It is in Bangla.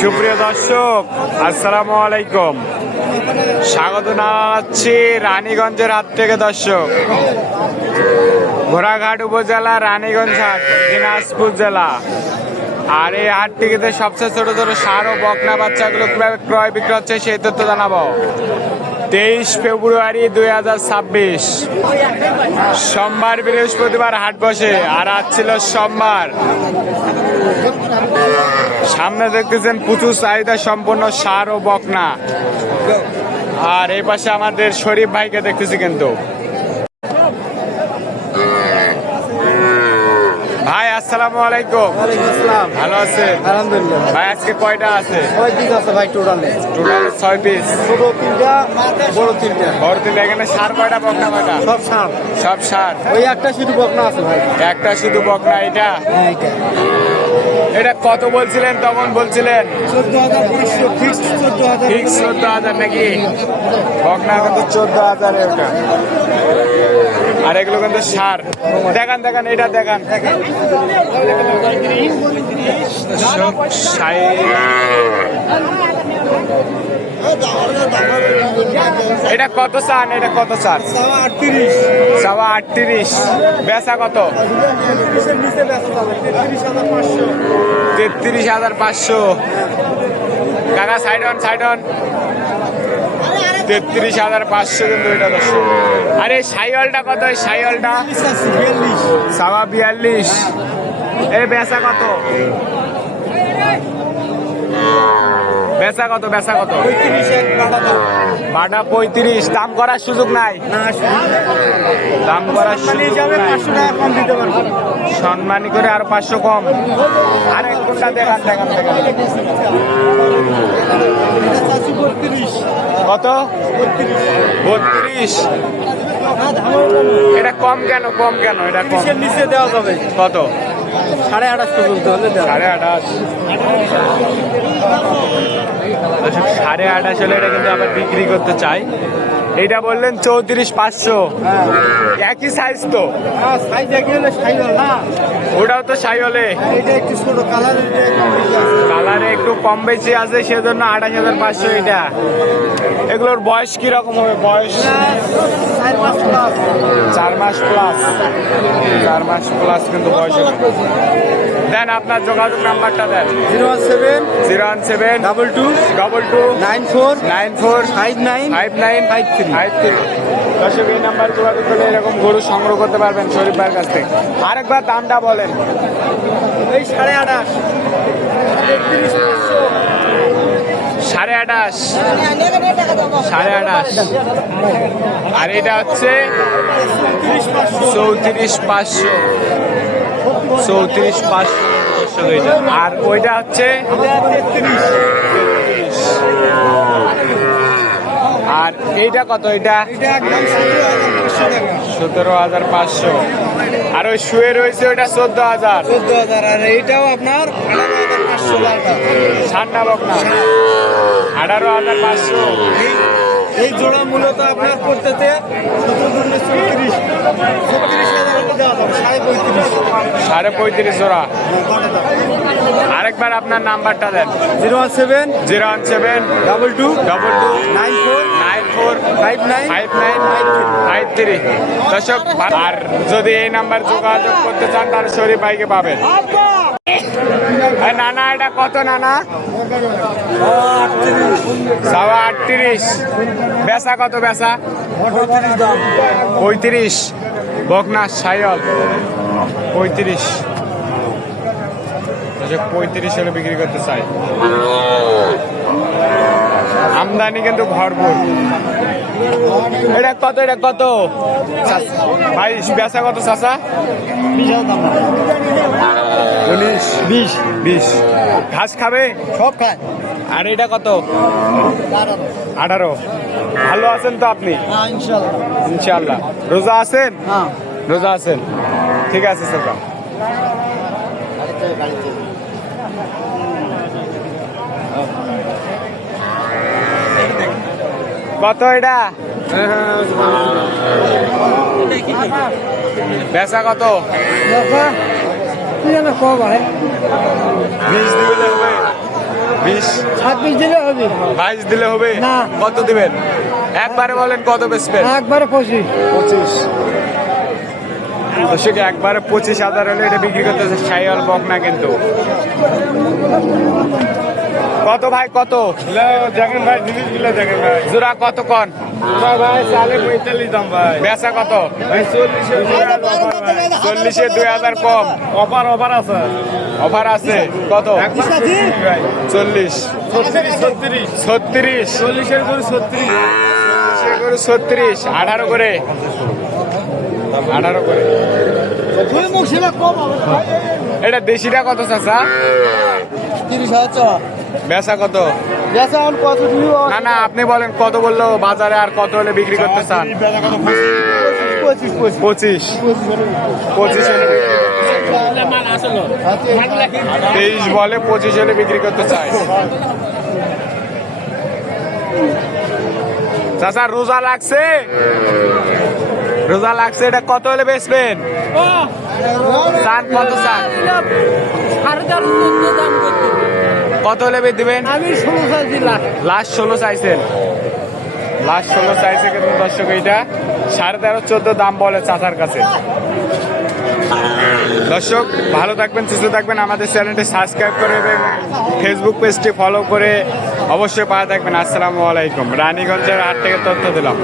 সুপ্রিয় দর্শক, আসসালামু আলাইকুম। স্বাগত জানাচ্ছি রানীগঞ্জের হাট থেকে। দর্শক, ঘোড়াঘাট উপজেলা, রানীগঞ্জ হাট, দিনাজপুর জেলা। আর এই হাটটিতে সবচেয়ে ছোট ছোট ষাঁড় ও বকনা বাচ্চাগুলো কিভাবে ক্রয় বিক্রয় হচ্ছে সেই তথ্য জানাবো। 23 ফেব্রুয়ারি 2026 সোমবার, বৃহস্পতিবার হাট বসে। আর আজ ছিল সোমবার। সামনে দেখতেছেন প্রচুর চাহিদা সম্পন্ন ষাঁড় ও বকনা। আর এই পাশে আমাদের শরীফ ভাইকে দেখতেছি। কিন্তু ভাই, আসসালামু আলাইকুম। ভালো আছে? আলহামদুলিল্লাহ। ভাই, আজকে কয়টা আছে? 6 পিস আছে ভাই টোটালে। Total 6 piece. ছোট 3টা, বড় 3টা। বড় তিনটা। এখানে ষাঁড় কয়টা, বকনা কয়টা? সব ষাঁড়। সব ষাঁড়। ওই একটা শুধু বকনা আছে ভাই। একটা শুধু বকনা। এটা হ্যাঁ, এটা এটা কত বলছিলেন তখন? বলছিলেন 14,500 ফিক্স 14,000। ঠিক 14,000 নাকি? বকনা কিন্তু 14,000 ওটা। আর এগুলো কিন্তু ষাঁড়। দেখান দেখান, এটা দেখান। এটা কত চান? এটা কত চান? 38। 38। বেচা কত? 33,500। কাকা সাইড অন, সাইড অন। 33,500 কিন্তু এটা। দর্শক, আরে সাইওয়ালটা কত? এই সাইওয়ালটা 42। এই বেচা কত? বেচা কত? বেচা কত? বাটা 35। দাম করার সুযোগ নাই? দাম করার সুযোগ নাই। 500 টাকা কম দিতে পারবো। সম্মানী করে আর 500 কম। আর এক কোনটা দেখান দেখান দেখান। কত? 32। এটা কম কেন? কম কেন? এটা কম নিচে দেওয়া যাবে। কত? 28.5 পর্যন্ত হলে দেওয়া। 28.5। 28.5 হলে এটা কিন্তু আবার বিক্রি করতে চাই। এইটা বললেন 34,500। একই সাইজ তো? সাইজ একই হলে সাইজ না। ওটাও তো সাই হলে। এটা একটু ছোট কালারের। কালারে একটু কম বেশি আছে, সেজন্য 28,500 এটা। এগুলোর বয়স কিরকম হবে? বয়স 4 মাস প্লাস। 4 মাস প্লাস। 4 মাস প্লাস কিন্তু বয়স হবে। দেন আপনার যোগাযোগ নাম্বারটা দেন। 017 017 22 22 94 94 59 59 53। দর্শক, এই নাম্বার যোগাযোগ করলে এরকম গরু সংগ্রহ করতে পারবেন শরীফ ভাইয়ের কাছ থেকে। আরেকবার দামটা বলেন। এই 28.5। 28.5। 28.5। আর এটা হচ্ছে 34,500। 34,500। আর ওইটা হচ্ছে 33। আর এইটা কত? এটা 17,500। আর ওই শুয়ে রয়েছে ওইটা 14,000। 14,000। আর এইটাও আপনার 18,500 টাকা। ঠান্ডা বকনা 18,500। এই জোড়া মূলত আপনার পড়তেছে 34,000 দেওয়া যাবে। 35.5 জোড়া। আরেকবার আপনার নাম্বারটা দেন। 017 017 22 22 94 94 59 59 53। দর্শক, আর যদি এই নাম্বার যোগাযোগ করতে চান তাহলে শরীফ ভাইকে পাবেন। নানা, এটা কত নানা? 38। বেচা কত? বেচা 35। বকনা সাইল 35। 35 হলে বিক্রি করতে চাই। আমদানি কিন্তু ভরপুর। এটা কত? এটা কত ভাই? বেচা কত চাচা? 19 20। ঘাস খাবে? সব খায়। আর এটা কত? 18। ভালো আছেন তো আপনি? ইনশাআল্লাহ। ইনশাআল্লাহ। রোজা আছেন? হ্যাঁ। রোজা আছেন, ঠিক আছে চাচা। কত এটা? বেচা কত? তুই জানো কো ভাই 20 দিলে হবে। 20 26 দিলে হবে 22 দিলে হবে না। কত দিবেন একবারে বলেন কত বেচবেন একবারে 25 25 দর্শক একবারে 25,000 হলে এটা বিক্রি করতেছে শাহিওয়াল বকনা কিন্তু কত ভাই কত দেখেন ভাই জিনিসগুলো দেখেন ভাই জোড়া কত কন ভাই 45 দাম ভাই বেচা কত ভাই 40-এ 2,000 কম অফার আছে অফার আছে কত 40 36 36 40 করে 36 36 18 করে 18 করে দুই মুখ ছিল কম হবে এটা দেশিটা কত চাচা 30,000 টাকা বেচা কত বেচা এখন কত দিও না না আপনি বলেন কত বললো বাজারে আর কত হলে বিক্রি করতে চান 25 25 হলে বিক্রি করতে চাই। 23 বলে 25 হলে বিক্রি করতে চাই চাচা রোজা লাগছে এটা কত হলে বেচবেন চান কত চান কত হলে দিবেন আমি 16 লাখ লাস্ট 16 চাইছেন লাস্ট 16 চাইছে কিন্তু দর্শক এইটা 13.5-14 দাম বলে চাচার কাছে দর্শক ভালো থাকবেন সুস্থ থাকবেন আমাদের চ্যানেলটি সাবস্ক্রাইব করে এবং ফেসবুক পেজটি ফলো করে অবশ্যই পাওয়া থাকবেন আসসালামু আলাইকুম রানীগঞ্জের হাট থেকে তথ্য দিলাম।